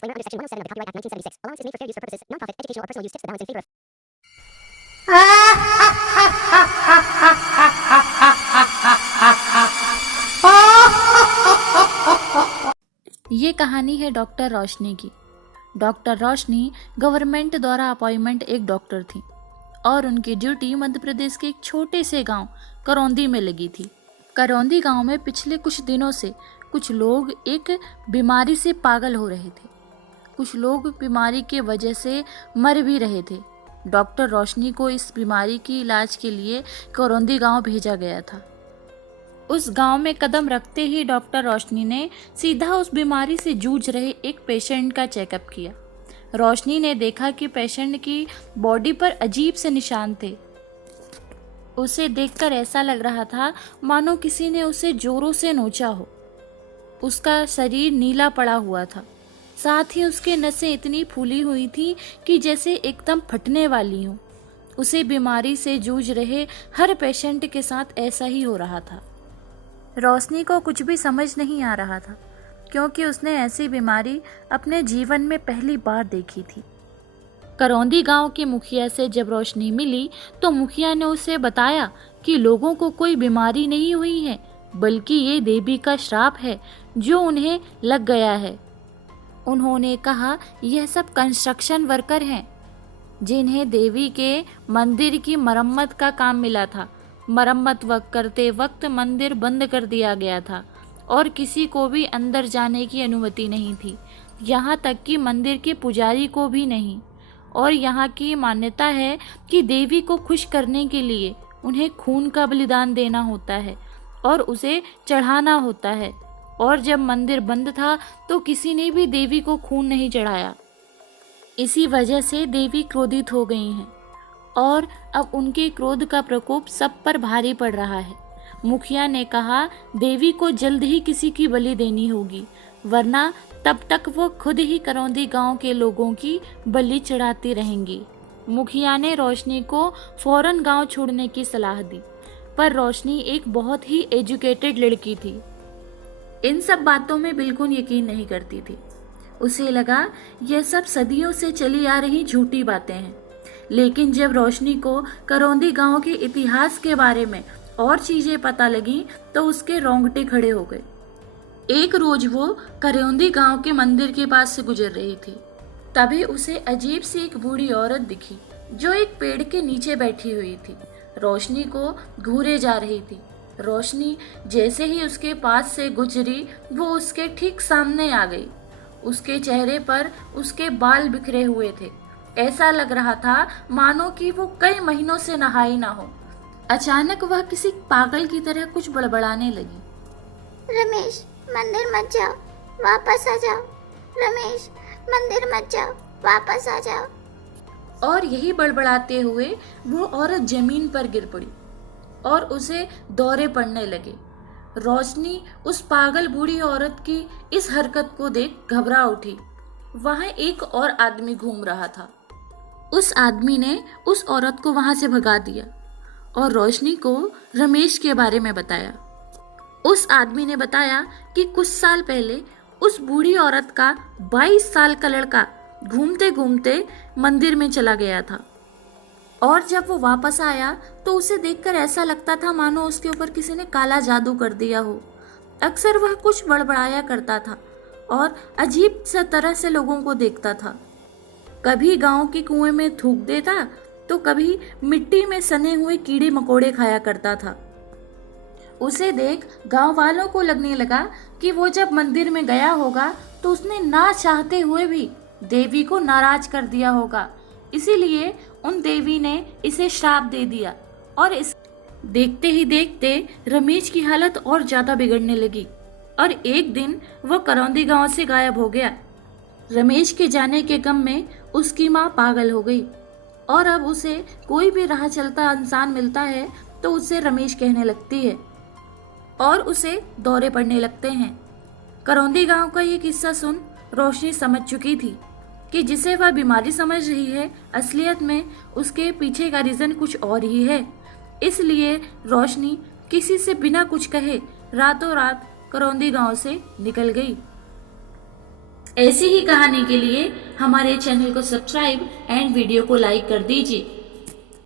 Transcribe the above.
Disclaimer under Section 107 of the Copyright Act 1976. Allowance is made for fair use for purposes, non-profit, educational, or personal use. Tips to the balance in favor of ये कहानी है doctor रोशनी की। Doctor रोशनी government द्वारा appointment एक doctor थी और उनकी duty Madhya Pradesh के एक छोटे से गांव करौंदी में लगी थी। करौंदी गांव में पिछले कुछ दिनों से कुछ लोग एक बीमारी से पागल हो रहे थे। कुछ लोग बीमारी के वजह से मर भी रहे थे। डॉक्टर रोशनी को इस बीमारी की इलाज के लिए करौंदी गांव भेजा गया था। उस गांव में कदम रखते ही डॉक्टर रोशनी ने सीधा उस बीमारी से जूझ रहे एक पेशेंट का चेकअप किया। रोशनी ने देखा कि पेशेंट की बॉडी पर अजीब से निशान थे। उसे देखकर ऐसा लग रहा था मानो किसी ने उसे जोरों से नोचा हो। उसका शरीर नीला पड़ा हुआ था, साथ ही उसके नसें इतनी फूली हुई थी कि जैसे एकदम फटने वाली हों। उसे बीमारी से जूझ रहे हर पेशेंट के साथ ऐसा ही हो रहा था। रोशनी को कुछ भी समझ नहीं आ रहा था, क्योंकि उसने ऐसी बीमारी अपने जीवन में पहली बार देखी थी। करौंदी गांव के मुखिया से जब रोशनी मिली तो मुखिया ने उसे बताया कि लोगों को कोई बीमारी नहीं हुई है, बल्कि ये देवी का श्राप है जो उन्हें लग गया है। उन्होंने कहा यह सब कंस्ट्रक्शन वर्कर हैं जिन्हें देवी के मंदिर की मरम्मत का काम मिला था। मरम्मत करते वक्त मंदिर बंद कर दिया गया था और किसी को भी अंदर जाने की अनुमति नहीं थी, यहाँ तक कि मंदिर के पुजारी को भी नहीं। और यहाँ की मान्यता है कि देवी को खुश करने के लिए उन्हें खून का बलिदान देना होता है और उसे चढ़ाना होता है। और जब मंदिर बंद था तो किसी ने भी देवी को खून नहीं चढ़ाया। इसी वजह से देवी क्रोधित हो गई हैं और अब उनके क्रोध का प्रकोप सब पर भारी पड़ रहा है। मुखिया ने कहा देवी को जल्द ही किसी की बलि देनी होगी, वरना तब तक वो खुद ही करौंदी गांव के लोगों की बलि चढ़ाती रहेंगी। मुखिया ने रोशनी को फौरन गांव छोड़ने की सलाह दी, पर रोशनी एक बहुत ही एजुकेटेड लड़की थी। इन सब बातों में बिल्कुल यकीन नहीं करती थी। उसे लगा यह सब सदियों से चली आ रही झूठी बातें हैं। लेकिन जब रोशनी को करौंदी गांव के इतिहास के बारे में और चीजें पता लगी तो उसके रोंगटे खड़े हो गए। एक रोज वो करौंदी गांव के मंदिर के पास से गुजर रही थी, तभी उसे अजीब सी एक बूढ़ी औरत दिखी जो एक पेड़ के नीचे बैठी हुई थी। रोशनी को घूरे जा रही थी। रोशनी जैसे ही उसके पास से गुजरी वो उसके ठीक सामने आ गई। उसके चेहरे पर उसके बाल बिखरे हुए थे। ऐसा लग रहा था मानो कि वो कई महीनों से नहाई ना हो। अचानक वह किसी पागल की तरह कुछ बड़बड़ाने लगी। रमेश, मंदिर मत जाओ, वापस आ जाओ। रमेश, मंदिर मत जाओ, वापस आ जाओ। और यही बड़बड़ाते हुए वो औरत जमीन पर गिर पड़ी और उसे दौरे पड़ने लगे। रोशनी उस पागल बूढ़ी औरत की इस हरकत को देख घबरा उठी। वहां एक और आदमी घूम रहा था। उस आदमी ने उस औरत को वहां से भगा दिया और रोशनी को रमेश के बारे में बताया। उस आदमी ने बताया कि कुछ साल पहले उस बूढ़ी औरत का 22 साल का लड़का घूमते घूमते मंदिर में चला गया था और जब वो वापस आया तो उसे देखकर ऐसा लगता था मानो उसके ऊपर किसी ने काला जादू कर दिया हो। अक्सर वह कुछ बड़बड़ाया करता था और अजीब सा तरह से लोगों को देखता था। कभी गांव के कुएं में थूक देता तो कभी मिट्टी में सने हुए कीड़े मकोड़े खाया करता था। उसे देख गांव वालों को लगने लगा कि वो जब मंदिर में गया होगा तो उसने ना चाहते हुए भी देवी को नाराज कर दिया होगा, इसीलिए उन देवी ने इसे श्राप दे दिया। और इस देखते ही देखते रमेश की हालत और ज्यादा बिगड़ने लगी और एक दिन वो करौंदी गांव से गायब हो गया। रमेश के जाने के गम में उसकी माँ पागल हो गई और अब उसे कोई भी राह चलता इंसान मिलता है तो उसे रमेश कहने लगती है और उसे दौरे पड़ने लगते हैं। करौंदी गांव का ये किस्सा सुन रोशनी समझ चुकी थी कि जिसे वह बीमारी समझ रही है असलियत में उसके पीछे का रीजन कुछ और ही है। इसलिए रोशनी किसी से बिना कुछ कहे रातों रात करौंदी गांव से निकल गई। ऐसी ही कहानी के लिए हमारे चैनल को सब्सक्राइब एंड वीडियो को लाइक कर दीजिए।